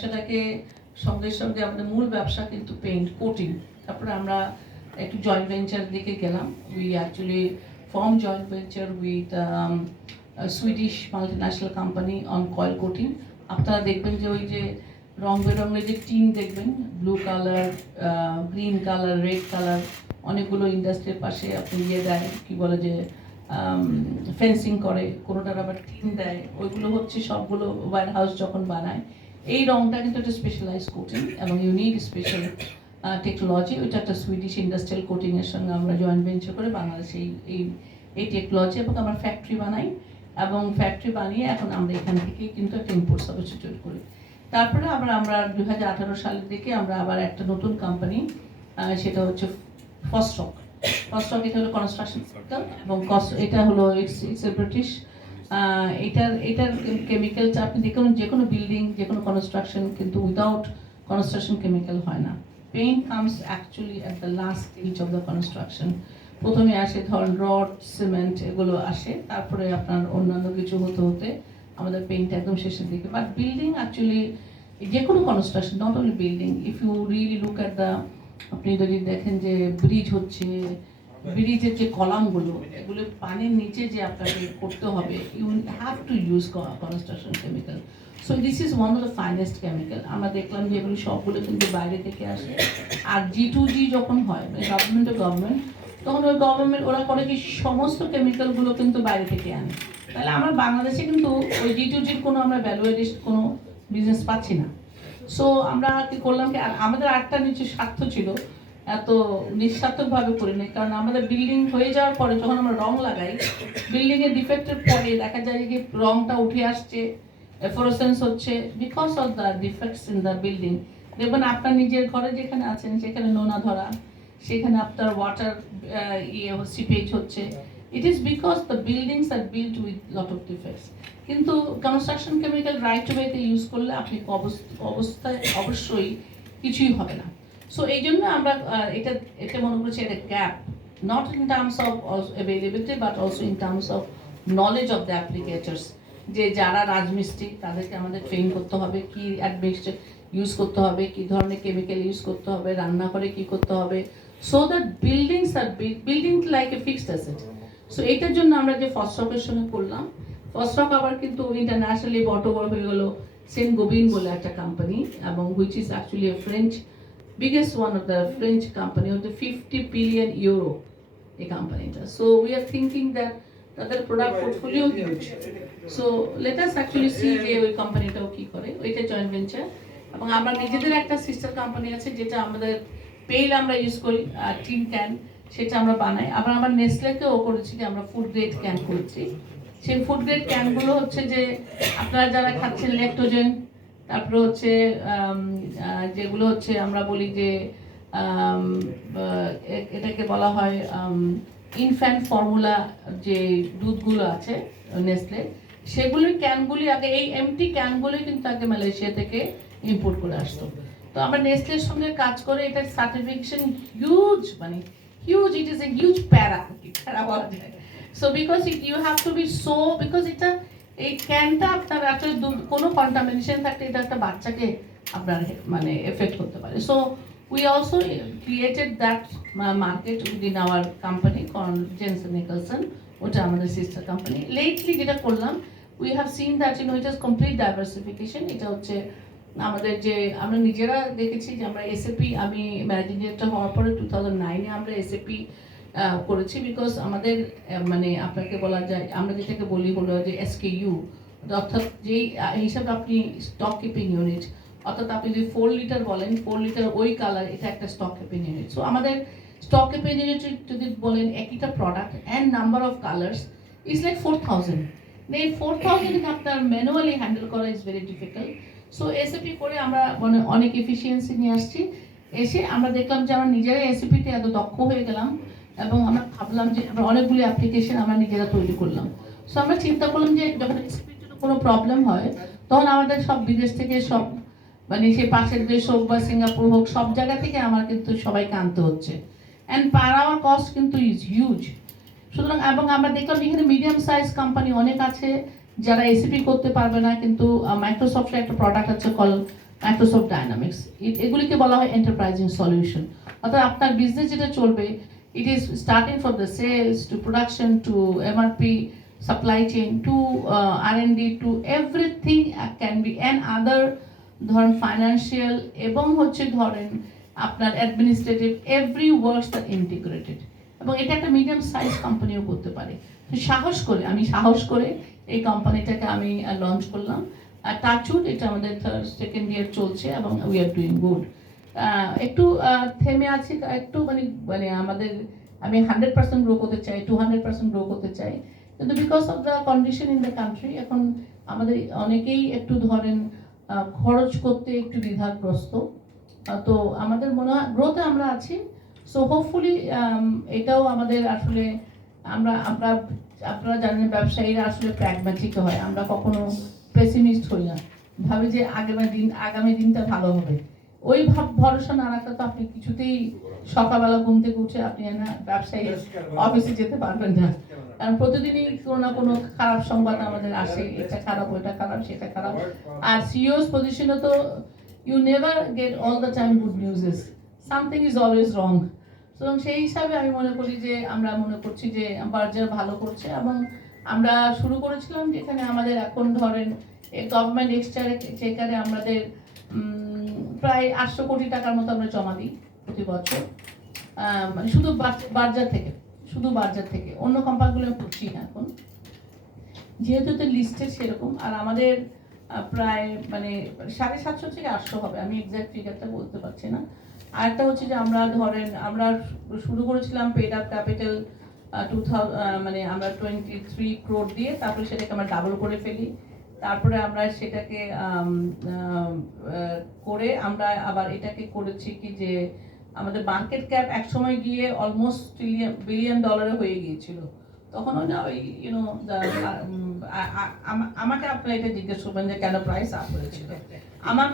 সেটাকে সঙ্গে সঙ্গে আমাদের মূল ব্যবসা কিন্তু পেন্ট কোটিং তারপরে আমরা একটু জয়েন্ট ভেঞ্চার দিকে গেলাম। We actually form joint venture with Swedish multinational company on coil coating আপনারা দেখবেন যে ওই যে রং বেরঙের যে টিন দেখবেন blue colour green colour red colour অনেকগুলো ইন্ডাস্ট্রির পাশে আপনি ইয়ে দেয়, কী বলে যে ফেন্সিং করে, কোনোটার আবার টিন দেয়। ওইগুলো হচ্ছে সবগুলো ওয়ার হাউস যখন বানায় এই রংটা কিন্তু একটা স্পেশালাইজ কোটিং এবং ইউনিক স্পেশাল টেকনোলজি ওইটা একটা সুইডিশ ইন্ডাস্ট্রিয়াল কোটিং এর সঙ্গে আমরা জয়েন্ট ভেঞ্চার করে বাংলাদেশে এই এই টেকনোলজি এবং আমরা ফ্যাক্টরি বানাই এবং ফ্যাক্টরি বানিয়ে এখন আমরা এখান থেকে কিন্তু একটা ইম্পোর্ট সাবস্টিটিউট করি। তারপরে আবার আমরা দু হাজার আঠারো সালের দিকে আমরা আবার একটা নতুন কোম্পানি সেটা হচ্ছে ফস্টক ফস্টক এটা হলো কনস্ট্রাকশন সেক্টর এবং এটা হলো ইটস ইটস এ ব্রিটিশ এটার এটার কেমিক্যালটা আপনি কোনো, যে কোনো বিল্ডিং যে কোনো কনস্ট্রাকশন কিন্তু উইদাউট কনস্ট্রাকশন কেমিক্যাল হয় না। Paint comes actually at the last stage of the construction প্রথমে আসে ধরুন রড সিমেন্ট এগুলো আসে, তারপরে আপনার অন্যান্য কিছু হতে হতে আমাদের পেইন্ট একদম শেষের দিকে। বাট বিল্ডিং অ্যাকচুয়ালি যে কোনো construction not only building if you really look at the আপনি যদি দেখেন যে ব্রিজ হচ্ছে ব্রিজের যে কলামগুলো, এগুলো পানির নিচে যে আপনাকে করতে হবে you have to use construction chemical so this is one of the finest chemical আমরা দেখলাম যে এগুলো সবগুলো কিন্তু বাইরে থেকে আসে। আর জি টু জি যখন হয় মানে গভর্নমেন্ট টু গভর্নমেন্ট তখন ওই গভর্নমেন্ট ওরা করে কি সমস্ত কেমিক্যালগুলো কিন্তু বাইরে থেকে আনে। তাহলে আমরা বাংলাদেশে কিন্তু ওই জি টু জির কোনো আমরা ভ্যালু কোনো বিজনেস পাচ্ছি না। সো আমরা কি করলাম কি, আর আমাদের আটটা নিচে স্বার্থ ছিল। এত নিঃস্বার্থকভাবে করি নাই। কারণ আমাদের বিল্ডিং হয়ে যাওয়ার পরে যখন আমরা রং লাগাই বিল্ডিং এর ডিফেক্টের পরে দেখা যায় যে রংটা উঠে আসছে এফোরোসেন্স হচ্ছে because of the defects in the building দেখবেন আপনার নিজের ঘরে যেখানে আছেন সেখানে নোনা ধরা, সেখানে আপনার ওয়াটার ইয়ে সিপেজ হচ্ছে it is because the buildings are build with lot of defects কিন্তু কনস্ট্রাকশন কেমিক্যাল রাইট ওয়েতে ইউজ করলে আপনি অবস- অবস্থায় অবশ্যই কিছুই হবে না। সো এই জন্য আমরা এটা এটা মনে করছি একটা gap not in terms of availability but also in terms of knowledge of the applicators যে যারা রাজমিস্ত্রি, তাদেরকে আমাদের ট্রেন করতে হবে, কি অ্যাডমিক্সচার ইউজ করতে হবে, কি ধরনের কেমিক্যাল ইউজ করতে হবে, রান্না করে কি করতে হবে so that buildings are building like a fixed asset so এইটার জন্য আমরা যে ফস্টকের সঙ্গে করলাম ফস্টক আবার কিন্তু ইন্টারন্যাশনালি বটবর হয়ে গেল, সেন্ট গোবিন বলে একটা কোম্পানি এবং which is actually a French biggest one of the French company of the 50 billion euro এই কোম্পানিটা so we are thinking that তাদের product portfolio huge so let us actually see যে ওই কোম্পানিটাও কি করে ওইটা জয়েন্ট ভেঞ্চার এবং আমরা নিজেদের একটা সিস্টার কোম্পানি আছে যেটা আমাদের পেইল আমরা ইউজ করি টিন ক্যান সেটা আমরা বানাই। আবার আমার নেসলেকেও করেছি যে আমরা ফুড গ্রেড ক্যান করেছি। সেই ফুড গ্রেড ক্যানগুলো হচ্ছে যে আপনারা যারা খাচ্ছেন ল্যাকটোজেন তারপরে হচ্ছে যেগুলো হচ্ছে আমরা বলি যে এটাকে বলা হয় ইনফ্যান্ট ফর্মুলা যে দুধগুলো আছে, নেসলে, সেগুলির ক্যানগুলি আগে, এই এমটি ক্যানগুলি কিন্তু আগে মালয়েশিয়া থেকে ইম্পোর্ট করে আসতো। তো আমরা নেসলের সঙ্গে কাজ করে এটার সার্টিফিকেশন হিউজ মানে huge it is a huge প্যারা প্যারা বলা যায়। So because it you have to be so because এটা এই ক্যানটা আপনার দু- কোনো কন্টামিনেশন থাকলে এটা একটা বাচ্চাকে আপনার মানে এফেক্ট করতে পারে। So we also created that market within our company Jenson Nicholson ওটা আমাদের সিস্টার কোম্পানি লেটলি যেটা করলাম we have seen that you know it is complete diversification এটা হচ্ছে আমাদের যে, আমরা নিজেরা দেখেছি যে আমরা এসএপি আমি ম্যানেজিং ডিরেক্টর হওয়ার পরে টু থাউজেন্ড নাইনে আমরা এসএপি করেছি বিকজ আমাদের মানে আপনাকে বলা যায়, আমরা যেটাকে বলি হলো যে এসকে ইউ অর্থাৎ যেই হিসাবে আপনি স্টক কিপিং ইউনিট অর্থাৎ আপনি যদি ফোর লিটার বলেন ফোর লিটার ওই কালার এটা একটা স্টক কিপিং ইউনিট সো আমাদের স্টক কিপিং ইউনিট যদি বলেন, একইটা product and number of colours is like four thousand এই ফোর থাউজেন্ড আপনার ম্যানুয়ালি হ্যান্ডেল করা is very difficult so SAP করে আমরা মানে অনেক এফিসিয়েন্সি নিয়ে আসছি। এসে আমরা দেখলাম যে আমরা নিজেরাই এসএপিতে এত দক্ষ হয়ে গেলাম। এবং আমরা ভাবলাম যে আমরা অনেকগুলি অ্যাপ্লিকেশন আমরা নিজেরা তৈরি করলাম। সো আমরা চিন্তা করলাম যে যখন এসএপির জন্য কোনো প্রবলেম হয়, তখন আমাদের সব বিদেশ থেকে সব মানে সেই পাশের দেশ হোক বা সিঙ্গাপুর হোক, সব জায়গা থেকে আমার কিন্তু সবাইকে আনতে হচ্ছে। অ্যান্ড পার আওয়ার কস্ট কিন্তু ইজ হিউজ সুতরাং, এবং আমরা দেখলাম এখানে মিডিয়াম সাইজ কোম্পানি অনেক আছে, যারা এসিপি করতে পারবে না, কিন্তু মাইক্রোসফটের একটা প্রোডাক্ট আছে কল মাইক্রোসফট ডায়নামিক্স এগুলিকে বলা হয় এন্টারপ্রাইজিং সলিউশন অর্থাৎ আপনার বিজনেস যেটা চলবে it is starting from the sales to production to MRP supply chain to R and D to everything can be and other ধরেন ফাইন্যান্সিয়াল এবং হচ্ছে ধরেন আপনার অ্যাডমিনিস্ট্রেটিভ এভরি ওয়ার্কস তার ইন্টিগ্রেটেড এবং এটা একটা মিডিয়াম সাইজ কোম্পানিও করতে পারে। সাহস করে, আমি সাহস করে এই কোম্পানিটাকে আমি লঞ্চ করলাম। আর টাচুড এটা আমাদের সেকেন্ড ইয়ার চলছে এবং উই আর ডুইং গুড একটু থেমে আছি, একটু মানে মানে আমাদের, আমি হান্ড্রেড পার্সেন্ট গ্রো করতে চাই টু হান্ড্রেড পার্সেন্ট গ্রো করতে চাই। কিন্তু because of the condition in the country এখন আমাদের অনেকেই একটু ধরেন খরচ করতে একটু দ্বিধাগ্রস্ত। তো আমাদের মনে হয় গ্রোতে আমরা আছি। সো হোপফুলি এটাও আমাদের আসলে, আমরা আমরা, আপনারা জানেন ব্যবসায়ীরা আসলে প্র্যাগম্যাটিক হয়। আমরা কখনো পেসিমিস্ট হই না। ভাবি যে আগামী দিন, আগামী দিনটা ভালো হবে। ওই ভাব ভরসা না রাখা তো আপনি কিছুতেই সকালবেলা ঘুম থেকে উঠে আপনি না ব্যবসায়ী অফিসে যেতে পারবেন না কারণ প্রতিদিনই কোনো না কোনো খারাপ সংবাদ আমাদের আসে এটা খারাপ ওইটা খারাপ সেটা খারাপ আর সিওস পজিশনে তো you never get all the time good newses something is always wrong সুতরাং সেই হিসাবে আমি মনে করি যে আমরা মনে করছি যে বার্জার ভালো করছে এবং আমরা শুরু করেছিলাম যেখানে আমাদের এখন ধরেন গভর্নমেন্ট চেকারে আমাদের উম, প্রায় আটশো কোটি টাকার মতো আমরা জমা দিই প্রতি বছর। মানে শুধু বার্জার থেকে, শুধু বার্জার থেকে। অন্য কোম্পানিগুলো আমি করছি না এখন। যেহেতু তো লিস্টে সেরকম, আর আমাদের প্রায় মানে সাড়ে সাতশো থেকে আটশো হবে। আমি এক্সাক্ট ফিগারটা বলতে পারছি না। আরেকটা হচ্ছে যে আমরা ধরেন, আমরা শুরু করেছিলাম পেড আপ ক্যাপিটাল টু মানে আমরা টোয়েন্টি থ্রি ক্রোড দিয়ে, তারপরে সেটাকে আমরা ডাবল করে ফেলি। তারপরে আমরা সেটাকে করে আমরা আবার এটাকে করেছি কি যে আমাদের মার্কেট ক্যাপ এক সময় গিয়ে অলমোস্ট বিলিয়ন ডলারে হয়ে গিয়েছিল। তখন না ওই ইউনো আমাকে আপনারা এটা জিজ্ঞেস করবেন যে কেন প্রাইস আপ হয়েছিল? আমার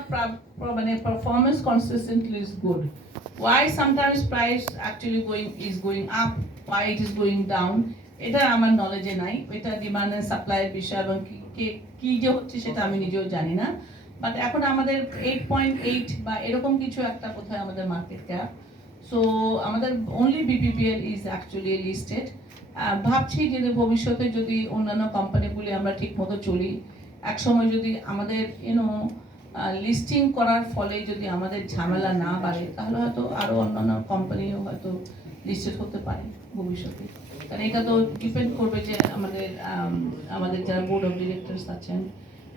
মানে performance consistently is good why sometimes price actually going is going up why it is going down এটা আমার নলেজে নাই। এটা ডিমান্ড অ্যান্ড সাপ্লাইয়ের বিষয় এবং কি কে- কি যে হচ্ছে সেটা আমি নিজেও জানি না। বাট এখন আমাদের এইট পয়েন্ট এইট বা এরকম কিছু একটা কোথায় আমাদের মার্কেট ক্যাপ সো আমাদের only BPPL is actually listed ভাবছি যে ভবিষ্যতে যদি অন্যান্য কোম্পানিগুলি আমরা ঠিক মতো চলি, একসময় যদি আমাদের ইউনো লিস্টিং করার ফলে যদি আমাদের ঝামেলা না বাড়ে, তাহলে হয়তো আরও অন্যান্য কোম্পানিও হয়তো লিস্টেড হতে পারে ভবিষ্যতে। কারণ এটা তো ডিপেন্ড করবে যে আমাদের আমাদের যারা বোর্ড অফ ডিরেক্টরস আছেন।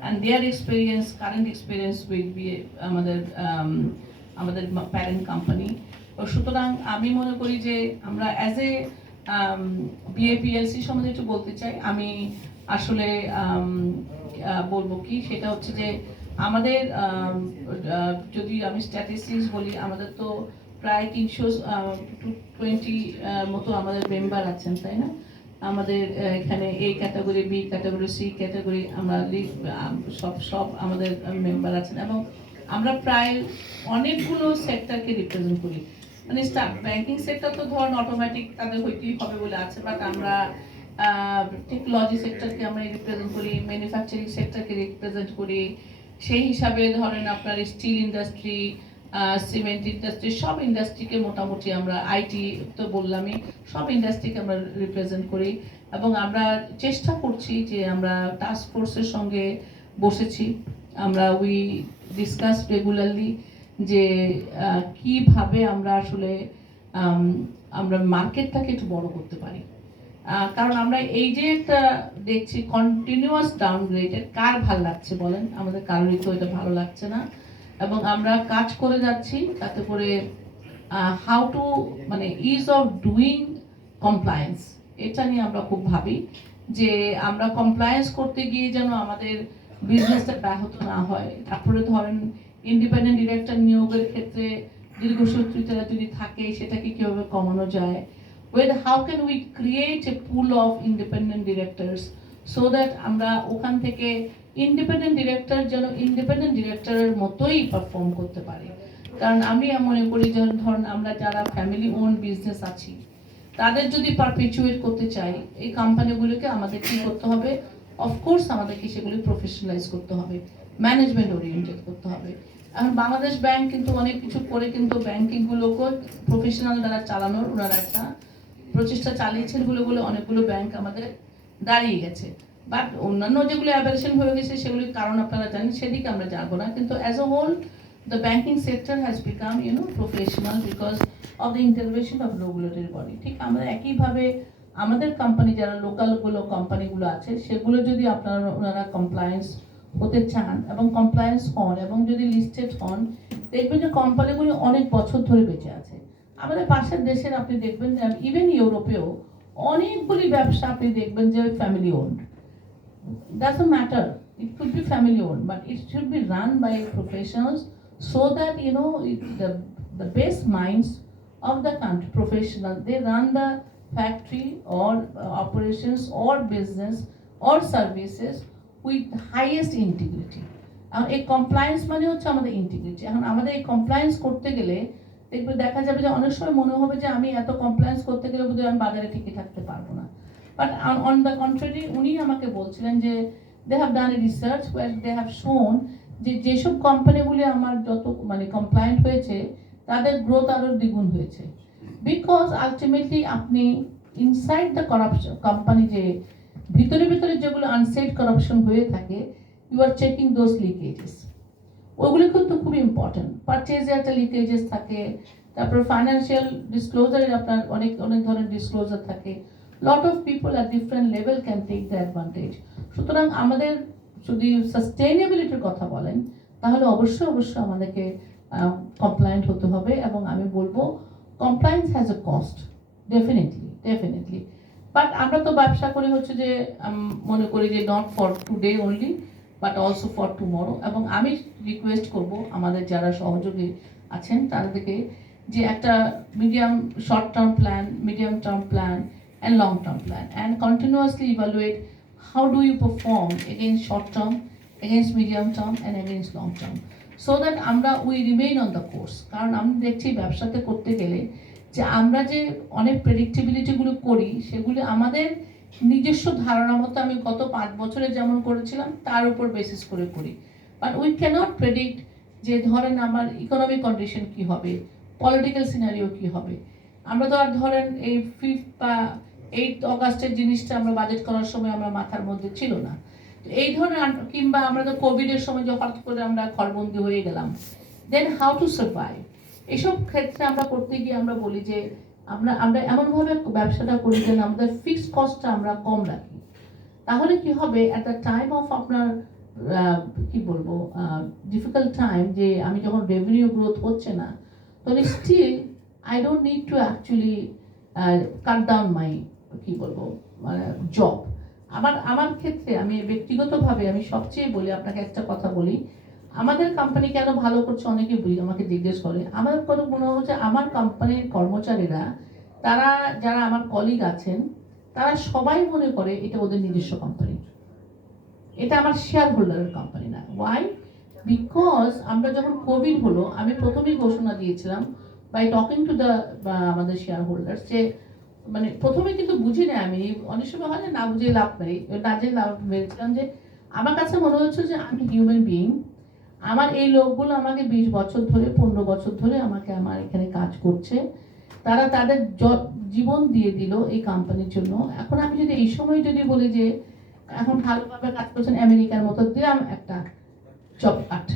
And their experience current experience will be আমাদের আমাদের প্যারেন্ট কোম্পানি সুতরাং আমি মনে করি যে আমরা অ্যাজ এ বিএপিএলসি সম্বন্ধে একটু বলতে চাই। আমি আসলে আহ, বলব কি সেটা হচ্ছে যে আমাদের যদি আমি স্ট্যাটিস্টিক্স বলি আমাদের তো প্রায় তিনশো টোয়েন্টি মতো আমাদের মেম্বার আছেন, তাই না? আমাদের এখানে A category B category C category আমরা সব সব আমাদের মেম্বার আছেন এবং আমরা প্রায় অনেকগুলো সেক্টরকে রিপ্রেজেন্ট করি। মানে ব্যাংকিং সেক্টর তো ধরেন অটোমেটিক তাদের হইতেই হবে বলে আছে বাট আমরা টেকনোলজি সেক্টরকে আমরা রিপ্রেজেন্ট করি ম্যানুফ্যাকচারিং সেক্টরকে রিপ্রেজেন্ট করি। সেই হিসাবে ধরেন আপনার স্টিল ইন্ডাস্ট্রি সিমেন্ট ইন্ডাস্ট্রি সব ইন্ডাস্ট্রিকে মোটামুটি আমরা আইটি তো বললামই, সব ইন্ডাস্ট্রিকে আমরা রিপ্রেজেন্ট করি এবং আমরা চেষ্টা করছি যে আমরা টাস্ক ফোর্সের সঙ্গে বসেছি। আমরা উই ডিসকাস রেগুলারলি যে কীভাবে আমরা আসলে আমরা মার্কেটটাকে একটু বড় করতে পারি। কারণ আমরা এই যে দেখছি কন্টিনিউয়াস ডাউনগ্রেড কার ভালো লাগছে বলেন? আমাদের কারোরই তো এটা ভালো লাগছে না। এবং আমরা কাজ করে যাচ্ছি তাতে করে হাউ টু মানে ইজ অফ ডুইং কমপ্লায়েন্স এটা নিয়ে আমরা খুব ভাবি যে আমরা কমপ্লায়েন্স করতে গিয়ে যেন আমাদের বিজনেসটা ব্যাহত না হয়। তারপরে ধরেন ইন্ডিপেন্ডেন্ট ডিরেক্টর নিয়োগের ক্ষেত্রে দীর্ঘসূত্রিতা যদি থাকে, সেটাকে কীভাবে কমানো যায়? Whether how can we create a pool of independent directors so that আমরা ওখান থেকে ইন্ডিপেন্ডেন্ট ডিরেক্টর যেন ইন্ডিপেন্ডেন্ট ডিরেক্টরের মতোই পারফর্ম করতে পারে। কারণ আমি মনে করি যেমন ধরুন আমরা যারা ফ্যামিলি ওন বিজনেস আছি, তাদের যদি পারপিচুয়েট করতে চাই, এই কোম্পানিগুলোকে আমাদের কি করতে হবে? অফকোর্স আমাদেরকে সেগুলি প্রফেশনালাইজ করতে হবে ম্যানেজমেন্ট ওরিয়েন্টেড করতে হবে। এখন বাংলাদেশ ব্যাংক কিন্তু অনেক কিছু করে কিন্তু ব্যাংকিং গুলোকে প্রফেশনাল দ্বারা চালানোর, ওনারা একটা প্রচেষ্টা চালিয়েছেন বলে বলে অনেকগুলো ব্যাংক আমাদের দাঁড়িয়ে গেছে। বাট অন্যান্য যেগুলো অ্যাভারেশন হয়ে গেছে, সেগুলির কারণ আপনারা জানেন, সেদিকে আমরা যাব না। কিন্তু as a whole the banking sector has become know, professional because of the intervention of regulatory body. ঠিক, আমরা একইভাবে আমাদের কোম্পানি যারা লোকালগুলো কোম্পানিগুলো আছে, সেগুলো যদি আপনারা, ওনারা কমপ্লায়েন্স হতে চান এবং কমপ্লায়েন্স হন এবং যদি লিস্টেড হন, দেখবেন যে কোম্পানিগুলি অনেক বছর ধরে বেঁচে আছে। আমাদের পাশের দেশের আপনি দেখবেন যে ইভেন ইউরোপেও অনেকগুলি ব্যবসা আপনি দেখবেন যে family owned doesn't matter. It could be family owned, but it should be run by professionals so that you know it, the the best minds of the country, professional, they run the factory or uh, operations or business or services with highest integrity. এই compliance মানে হচ্ছে আমাদের integrity এখন আমাদের এই compliance করতে গেলে দেখবে দেখা যাবে যে অনেক সময় মনে হবে যে আমি এত কমপ্লায়েন্স করতে গেলে বোধহয় আমি বাজারে টিকে থাকতে পারব না বাট অন দ্য কন্ট্রারি উনি আমাকে বলছিলেন যে they have done a research where they have shown যে, যেসব কোম্পানিগুলি আমার যত মানে কমপ্লায়েন্ট হয়েছে, তাদের গ্রোথ আরও দ্বিগুণ হয়েছে। বিকজ আলটিমেটলি আপনি ইনসাইড দ্য করাপশন কোম্পানি যে, ভিতরে ভিতরে যেগুলো আনসেড করাপশন হয়ে থাকে you are checking those leakages ওগুলো কিন্তু খুব ইম্পর্টেন্ট পারচেজে একটা লিকেজেস থাকে, তারপর ফাইন্যান্সিয়াল ডিসক্লোজারে আপনার অনেক অনেক ধরনের ডিসক্লোজার থাকে। Lot of people at different level can take the advantage সুতরাং আমাদের যদি সাস্টেইনেবিলিটির কথা বলেন, তাহলে অবশ্যই অবশ্যই আমাদেরকে কমপ্লায়েন্ট হতে হবে এবং আমি বলব compliance has a cost definitely definitely but আমরা তো ব্যবসা করি হচ্ছে যে মনে করি যে not for today only but also for tomorrow এবং আমি রিকোয়েস্ট করব আমাদের যারা সহযোগী আছেন, তাদেরকে যে একটা medium short term plan medium term plan and long term plan. And continuously evaluate how do you perform against short term, against medium term, and against long term. So that আমরা, we remain on the course. কারণ আমি দেখছি ব্যবসাতে করতে গেলে যে আমরা যে অনেক প্রেডিক্টেবিলিটি গুলো করি, সেগুলি আমাদের নিজস্ব ধারণা মতো আমি গত পাঁচ বছরে যেমন করেছিলাম, তার উপর বেসিস করে করি। বাট উই ক্যানট প্রেডিক্ট যে ধরেন আমার ইকোনমিক কন্ডিশন কি হবে পলিটিক্যাল সিনারিও কি হবে। আমরা তো আর ধরেন এই ফিফথ বা এইট অগাস্টের জিনিসটা আমরা বাজেট করার সময় আমরা মাথার মধ্যে ছিল না। এই ধরনের কিংবা আমরা তো কোভিডের সময় যে হঠাৎ করে আমরা ঘরবন্দি হয়ে গেলাম। দেন হাউ টু সার্ভাইভ এসব ক্ষেত্রে আমরা করতে গিয়ে আমরা বলি যে, আমরা আমরা এমনভাবে ব্যবসাটা করি যেন আমাদের ফিক্সড কস্টটা আমরা কম রাখি। তাহলে কি হবে? অ্যাট দ্য টাইম অফ আপনার কি বলব ডিফিকাল্ট টাইম যে আমি যখন রেভিনিউ গ্রোথ হচ্ছে না তখন still I don't need to actually cut down my কি বলব জব আমার আমার ক্ষেত্রে আমি ব্যক্তিগতভাবে আমি সবচেয়ে বলি, আপনাকে একটা কথা বলি, আমাদের কোম্পানি কেন ভালো করছে অনেকে বলি, আমাকে জিজ্ঞেস করে। আমার কোনো মনে হচ্ছে আমার কোম্পানির কর্মচারীরা, তারা, যারা আমার কলিগ আছেন, তারা সবাই মনে করে এটা ওদের নিজস্ব কোম্পানি এটা আমার শেয়ার হোল্ডারের কোম্পানি না। ওয়াই বিকজ আমরা যখন কোভিড হলো, আমি প্রথমেই ঘোষণা দিয়েছিলাম বাই টকিং টু দ্য আমাদের শেয়ার হোল্ডার যে মানে প্রথমে কিন্তু বুঝি না আমি। অনেক সময় হয় না, বুঝে লাভ নেই না যে লাভ মেরেছিলাম যে আমার কাছে মনে হচ্ছে যে আমি হিউম্যান বিইং আমার এই লোকগুলো আমাকে বিশ বছর ধরে পনেরো বছর ধরে আমাকে আমার এখানে কাজ করছে। তারা তাদের জীবন দিয়ে দিল এই কোম্পানির জন্য। এখন আমি যদি এই সময় যদি বলি যে এখন ভালোভাবে কাজ করছেন আমেরিকার মতো দিলাম একটা জব কাট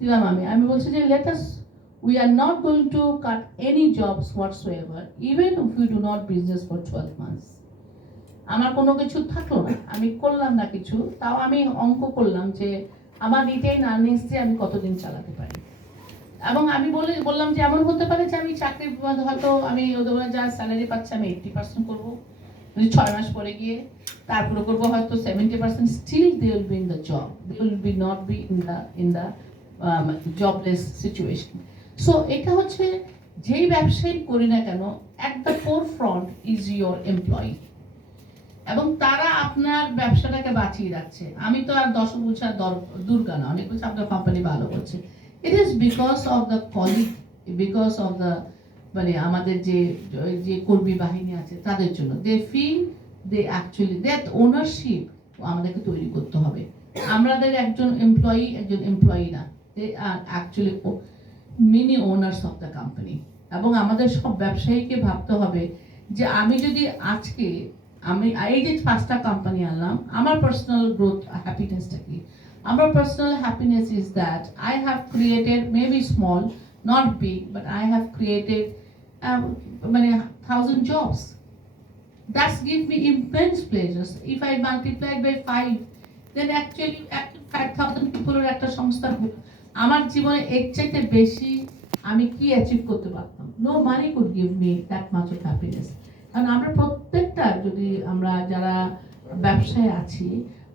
দিলাম আমি। আমি বলছি যে let us we are not going to cut any jobs whatsoever, even if we do not business for 12 months. আমার কোনো কিছু থাকল না, আমি করলাম না কিছু, তাও আমি অঙ্ক করলাম যে আমার রিটেন আর্নিংস দিয়ে আমি কতদিন চালাতে পারি। এবং আমি বলে, বললাম যে এমন হতে পারে যে আমি চাকরি হয়তো আমি ওদের যা স্যালারি পাচ্ছি আমি এইটটি পার্সেন্ট করব। ছয় মাস পরে গিয়ে তারপরে করব, হয়তো seventy percent still they will be in the job they will be not be in the in the jobless situation so এটা হচ্ছে যেই ব্যবসায়ী করি না কেন at the forefront is your employee এবং তারা আপনার ব্যবসাটাকে বাঁচিয়ে রাখছে। আমি তো আর দশ বছর দুর্গা না অনেক বলছে আপনার কোম্পানি ভালো করছে। It is because of the colleague because of the মানে আমাদের যে যে কর্মী বাহিনী আছে, তাদের জন্য। They feel they actually that ownership আমাদেরকে তৈরি করতে হবে। আমাদের একজন এমপ্লয়ি একজন এমপ্লয়ি না। They are actually mini owners of the company এবং আমাদের সব ব্যবসায়ীকে ভাবতে হবে যে আমি যদি আজকে আমি এই যে পাঁচটা কোম্পানি আনলাম আমার পার্সোনাল গ্রোথ হ্যাপিনেসটা কি আমার personal happiness is that I have created maybe small not big but I have created মানে thousand jobs That's give me immense pleasures. If I multiply by five, then actually five thousand পিপলের একটা সংস্থা। আমার জীবনে এর চাইতে বেশি আমি কি অ্যাচিভ করতে পারতাম? No money could give me that much of happiness কারণ আমরা প্রত্যেকটা যদি আমরা যারা ব্যবসায় আছি,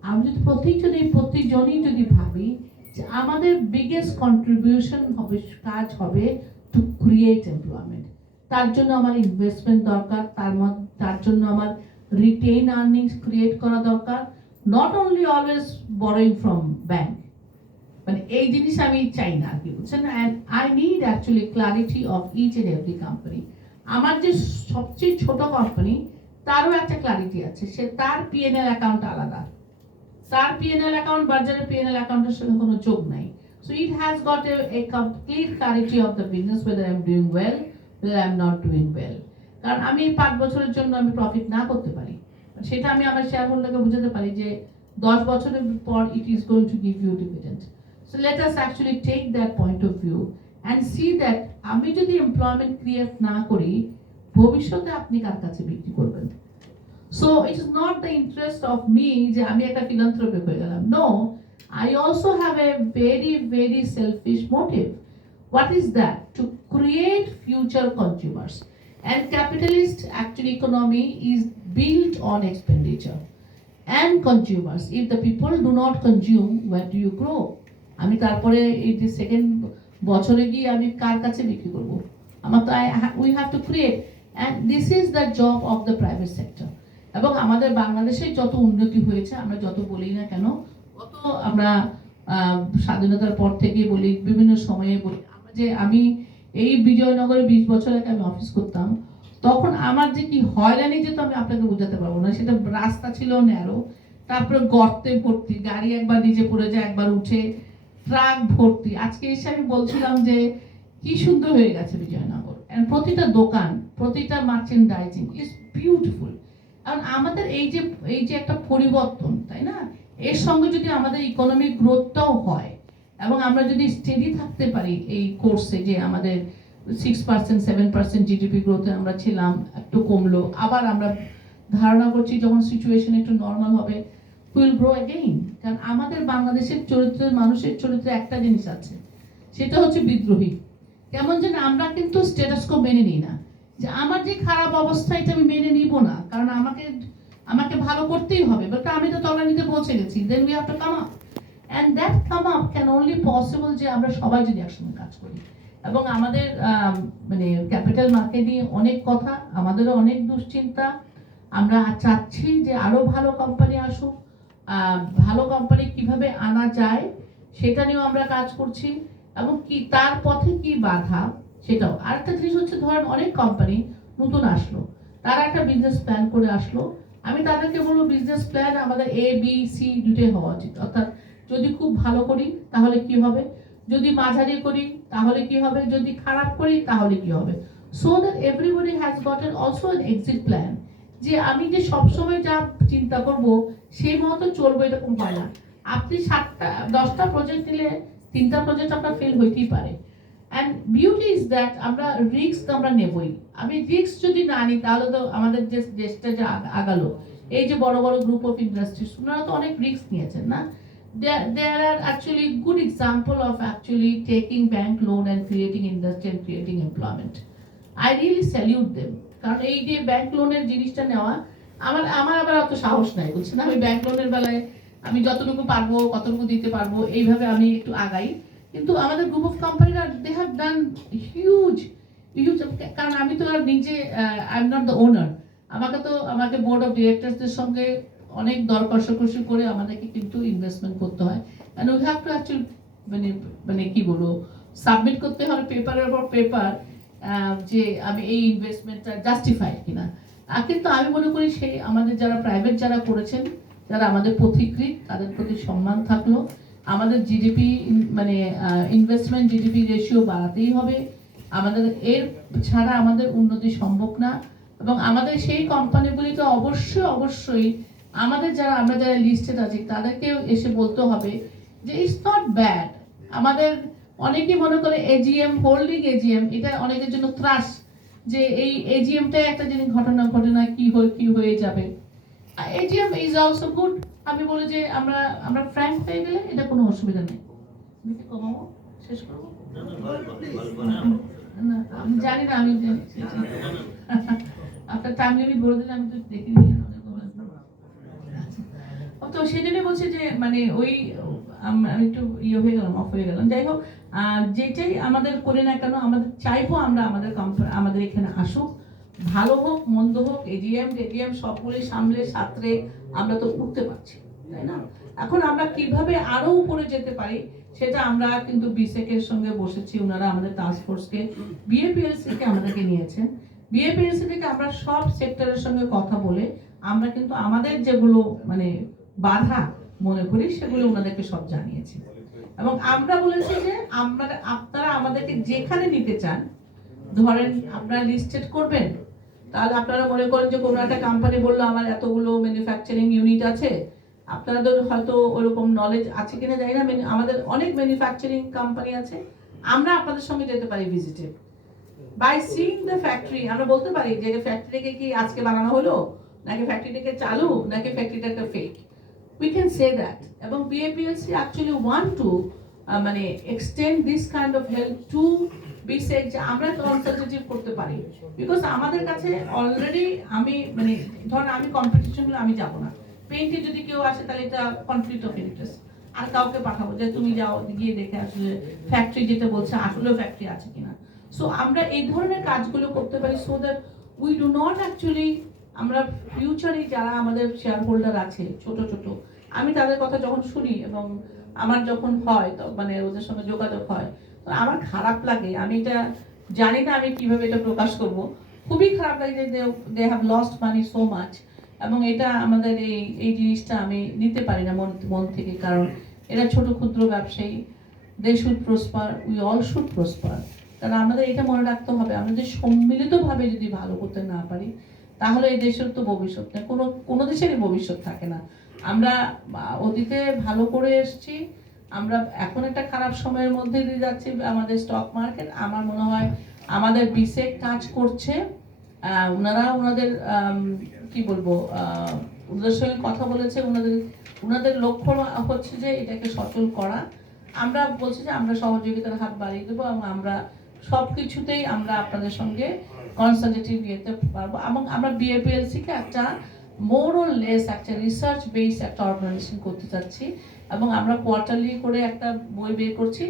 আমি যদি প্রত্যেকজনই প্রত্যেকজনই যদি ভাবি যে আমাদের বিগেস্ট কন্ট্রিবিউশন হবে, কাজ হবে টু ক্রিয়েট এমপ্লয়মেন্ট তার জন্য আমার ইনভেস্টমেন্ট দরকার, তার তার জন্য আমার রিটেইন আর্নিংস ক্রিয়েট করা দরকার। Not only always borrowing from bank মানে এই জিনিস আমি চাই না আর কি, বুঝছেন? And I need actually clarity of each and every company আমার যে সবচেয়ে ছোট কোম্পানি তারও একটা ক্লারিটি আছে। সে তার পিএনএল অ্যাকাউন্ট আলাদা। তার পিএনএল অ্যাকাউন্ট বাজারের পিএনএল অ্যাকাউন্টের সঙ্গে কোনো যোগ নাই। Has got a a complete clarity of the business whether I am doing well whether I am not doing well কারণ আমি পাঁচ বছরের জন্য আমি প্রফিট না করতে পারি। সেটা আমি আমার শেয়ার হোল্ডারকে বোঝাতে পারি যে দশ বছরের পর it is going to give you dividend So let us actually take that point of view and see that আমি যদি এমপ্লয়মেন্ট ক্রিয়েট না করি ভবিষ্যতে আপনি কার কাছে বিক্রি করবেন so it is not the interest of me যে আমি একটা ফিলান্থ্রপিক হয়ে গেলাম no I also have a very very selfish motive What is that? To create future consumers. And capitalist actually economy is built on expenditure and consumers. If the people do not consume, where do you grow? আমি তারপরে এই যে second বছরে গিয়ে আমি কার কাছে বিক্রি করব? আমার তো we have to create and this is the job of the private sector এবং আমাদের বাংলাদেশে যত উন্নতি হয়েছে, আমরা যত বলি না কেন কত আমরা স্বাধীনতার পর থেকে বলি, বিভিন্ন সময়ে বলি, আমরা যে আমি এই বিজয়নগরে বিশ বছর আগে আমি অফিস করতাম, তখন আমার যে কি হয়রানি যেত আমি আপনাকে বোঝাতে পারব না, সেটা রাস্তা ছিল ন্যারো তারপরে গর্তে ভর্তি, গাড়ি একবার নিচে পড়ে যায়, একবার উঠে ট্রাক ভর্তি। আজকে এসে আমি বলছিলাম যে, কি সুন্দর হয়ে গেছে বিজয়নগর। And প্রতিটা দোকান, প্রতিটা মার্চেন্ডাইজিং ইজ বিউটিফুল কারণ আমাদের এই যে এই যে একটা পরিবর্তন, তাই না? এর সঙ্গে যদি আমাদের ইকোনমিক গ্রোথটাও হয়, এবং আমরা যদি স্টেডি থাকতে পারি এই কোর্সে যে আমাদের six percent seven percent GDP গ্রোথে আমরা ছিলাম, একটু কমলো। আবার আমরা ধারণা করছি যখন সিচুয়েশন একটু নর্মাল হবে উইল গ্রো অ্যাগেইন কারণ আমাদের বাংলাদেশের চরিত্রের মানুষের চরিত্রে একটা জিনিস আছে সেটা হচ্ছে বিদ্রোহী। কেমন যেন আমরা কিন্তু স্টেটাসকো মেনে নিই না। যে আমার যে খারাপ অবস্থা এটা আমি মেনে নিব না কারণ আমাকে আমাকে ভালো করতেই হবে। বাট আমি তো তলানিতে পৌঁছে গেছি then we have to come up and that come up can only possible যে আমরা সবাই যদি একসঙ্গে কাজ করি। এবং আমাদের আম, মানে ক্যাপিটাল মার্কেট নিয়ে অনেক কথা আমাদেরও অনেক দুশ্চিন্তা। আমরা চাচ্ছি যে আরও ভালো কোম্পানি আসুক। ভালো কোম্পানি কীভাবে আনা যায়, সেটা নিয়েও আমরা কাজ করছি, এবং কি তার পথে কি বাধা, সেটাও। আরেকটা জিনিস হচ্ছে, ধরেন অনেক কোম্পানি নতুন আসলো, তারা একটা বিজনেস প্ল্যান করে আসলো। আমি তাদেরকে বলব বিজনেস প্ল্যান আমাদের এ বি সি দুটোই হওয়া উচিত। অর্থাৎ যদি খুব ভালো করি, তাহলে কি হবে? যদি মাঝারি করি, তাহলে কি হবে? যদি খারাপ করি, তাহলে কি হবে? So that everybody has gotten also an exit plan যে আমি যে সবসময় যা চিন্তা করব সেই মতো চলবো এরকম হয় না আপনি সাতটা, দশটা প্রজেক্ট নিলে তিনটা প্রজেক্ট আপনার ফেল হইতেই পারে অ্যান্ড বিউটি ইজ দ্যাট আমরা রিস্ক আমরা নেবই আমি রিস্ক যদি না নিই, তাহলে তো আমাদের যে দেশটা যে আগালো, এই যে বড় বড় গ্রুপ অফ ইন্ডাস্ট্রিজ ওনারা তো অনেক রিস্ক নিয়েছেন না there are actually good example of actually taking bank loan and creating industry and creating employment. I really salute them. কারণ এই যে ব্যাংক লোনের জিনিসটা নেওয়া আমার আমার আবার অত সাহস নাই, বুঝছেন? আমি ব্যাংক লোনের বেলায় আমি যতটুকু পারব, কতটুকু দিতে পারব, এইভাবে আমি একটু আগাই। কিন্তু আমাদের গ্রুপ অফ কোম্পানিরা they have done huge huge কারণ আমি তো আর নিজে I am not the owner আমাকে তো, আমাকে বোর্ড অফ ডিরেক্টরসদের সঙ্গে অনেক দর কষাকষি করে আমাদেরকে কিন্তু ইনভেস্টমেন্ট করতে হয়। And we have to actually মানে মানে কি বলব সাবমিট করতে হয় পেপারের পর পেপার যে আমি এই ইনভেস্টমেন্টটা জাস্টিফাই কিনা। কিন্তু আমি মনে করি সেই আমাদের যারা প্রাইভেট যারা করেছেন, যারা আমাদের পথিকৃত তাদের প্রতি সম্মান থাকল। আমাদের জিডিপি মানে ইনভেস্টমেন্ট জিডিপি রেশিও বাড়াতেই হবে। আমাদের, এর ছাড়া আমাদের উন্নতি সম্ভব না। এবং আমাদের সেই কোম্পানিগুলিকে অবশ্যই অবশ্যই আমাদের যারা, আমরা যারা লিস্টেড আছি, তাদেরকেও এসে বলতে হবে যে ইটস নট ব্যাড আমাদের অনেকেই মনে করে এজিএম হোল্ডিং এজিএম এটা অনেকের জন্য ত্রাস। যে এই এজিএমটাই একটা জিনিস ঘটনা ঘটনা কি হয়ে কি হয়ে যাবে। এজিএম ইজ অলসো গুড আমি বলি যে আমরা আমরা ফ্র্যাঙ্ক হয়ে গেলে এটা কোনো অসুবিধা নেই। শেষ করব? আমি জানি না, আমি আপনার টাইম লিমিট বলে দিলে আমি তো দেখি। তো জন্যই বলছি যে মানে ওই, আমি একটু ইয়ে হয়ে গেলাম অফ হয়ে গেলাম। যাই হোক যেটাই আমাদের করে না কেন, আমাদের চাইব আমরা আমাদের আমাদের এখানে আসুক। ভালো হোক, মন্দ হোক এজিএম টেজিএম সবগুলি সামলে সাঁতরে আমরা তো উঠতে পারছি, তাই না? এখন আমরা কীভাবে আরও উপরে যেতে পারি, সেটা আমরা কিন্তু বিসেকের সঙ্গে বসেছি ওনারা আমাদের টাস্ক ফোর্সকে বিএপিএলসি কে আমাদেরকে নিয়েছেন। বিএপিএলসি থেকে আমরা সব সেক্টরের সঙ্গে কথা বলে আমরা কিন্তু আমাদের যেগুলো মানে বাধা মনে করি, সেগুলো ওনাদেরকে সব জানিয়েছি। এবং আমরা বলেছি যে আমরা, আপনারা আমাদেরকে যেখানে নিতে চান, ধরেন আপনারা লিস্টেড করবেন, তাহলে আপনারা মনে করেন যে কোনো একটা কোম্পানি বলল, আমার এতগুলো ম্যানুফ্যাকচারিং ইউনিট আছে। আপনাদের হয়তো ওরকম নলেজ আছে কিনা জানি না ম্যানু- আমাদের অনেক ম্যানুফ্যাকচারিং কোম্পানি আছে, আমরা আপনাদের সঙ্গে যেতে পারি ভিজিটে বাই সিইং দ্য ফ্যাক্টরি আমরা বলতে পারি যে ফ্যাক্টরিকে কি আজকে বানানো হলো? নাকি ফ্যাক্টরিটাকে চালু? নাকি ফ্যাক্টরিটাকে ফেক উই ক্যান সে দ্যাট এবং বিএপিএলসি অ্যাকচুয়ালি ওয়ান টু মানে extend this kind of help to be সেক যে আমরা কনসালটেটিভ করতে পারি। বিকজ আমাদের কাছে অলরেডি আমি মানে ধরেন আমি কম্পিটিশনগুলো আমি যাব না। পেইন্টে যদি কেউ আসে, তাহলে এটা কনফ্লিক্ট অফ ইন্টারেস্ট আর কাউকে পাঠাবো যে, তুমি যাও, গিয়ে দেখে আসলে ফ্যাক্টরি যেটা বলছে, আসলেও ফ্যাক্টরি আছে কিনা? সো আমরা এই ধরনের কাজগুলো করতে পারি so that we do not actually আমরা ফিউচারে যারা আমাদের শেয়ার হোল্ডার আছে, ছোট ছোট, আমি তাদের কথা যখন শুনি এবং আমার যখন হয় মানে ওদের সঙ্গে যোগাযোগ হয় আমার খারাপ লাগে। আমি এটা জানি না আমি কীভাবে এটা প্রকাশ করব। খুবই খারাপ লাগে যে they have lost money so much এবং এটা আমাদের এই এই জিনিসটা আমি নিতে পারি না মন মন থেকে, কারণ এরা ছোট ক্ষুদ্র ব্যবসায়ী। They should prosper we all should prosper কারণ আমাদের এটা মনে রাখতে হবে, আমরা যদি সম্মিলিতভাবে যদি ভালো করতে না পারি তাহলে এই দেশের তো ভবিষ্যৎ নেই। কোনো কোনো দেশেরই ভবিষ্যৎ থাকে না। আমরা অতীতে ভালো করে এসেছি। আমরা এখন একটা খারাপ সময়ের মধ্যে দিয়ে যাচ্ছি আমাদের স্টক মার্কেট আমার মনে হয় আমাদের বিসেক কাজ করছে। ওনারা ওনাদের কি বলব ওনাদের সঙ্গে কথা বলেছে। ওনাদের ওনাদের লক্ষ্য হচ্ছে যে এটাকে সচল করা। আমরা বলছি যে আমরা সহযোগিতার হাত বাড়িয়ে দেবো এবং আমরা সব কিছুতেই আমরা আপনাদের সঙ্গে কনসালটেটিভ ইয়েতে পারব। এবং আমরা বিএপিএলসিকে একটা মোর ও লেস একটা রিসার্চ বেস একটা অর্গানাইজেশন করতে চাচ্ছি। এবং আমরা কোয়ার্টারলি করে একটা বই বের করছি।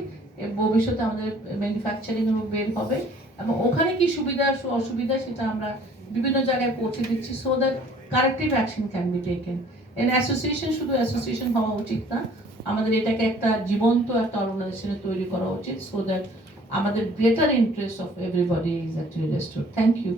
ভবিষ্যতে আমাদের ম্যানুফ্যাকচারিং বের হবে। এবং ওখানে কি সুবিধা অসুবিধা সেটা আমরা বিভিন্ন জায়গায় পৌঁছে দিচ্ছি so that corrective action can be taken an association শুধু অ্যাসোসিয়েশন হওয়া উচিত না, আমাদের এটাকে একটা জীবন্ত একটা অর্গানাইজেশনে তৈরি করা উচিত সো দ্যাট আমাদের greater interest of everybody is actually restore thank you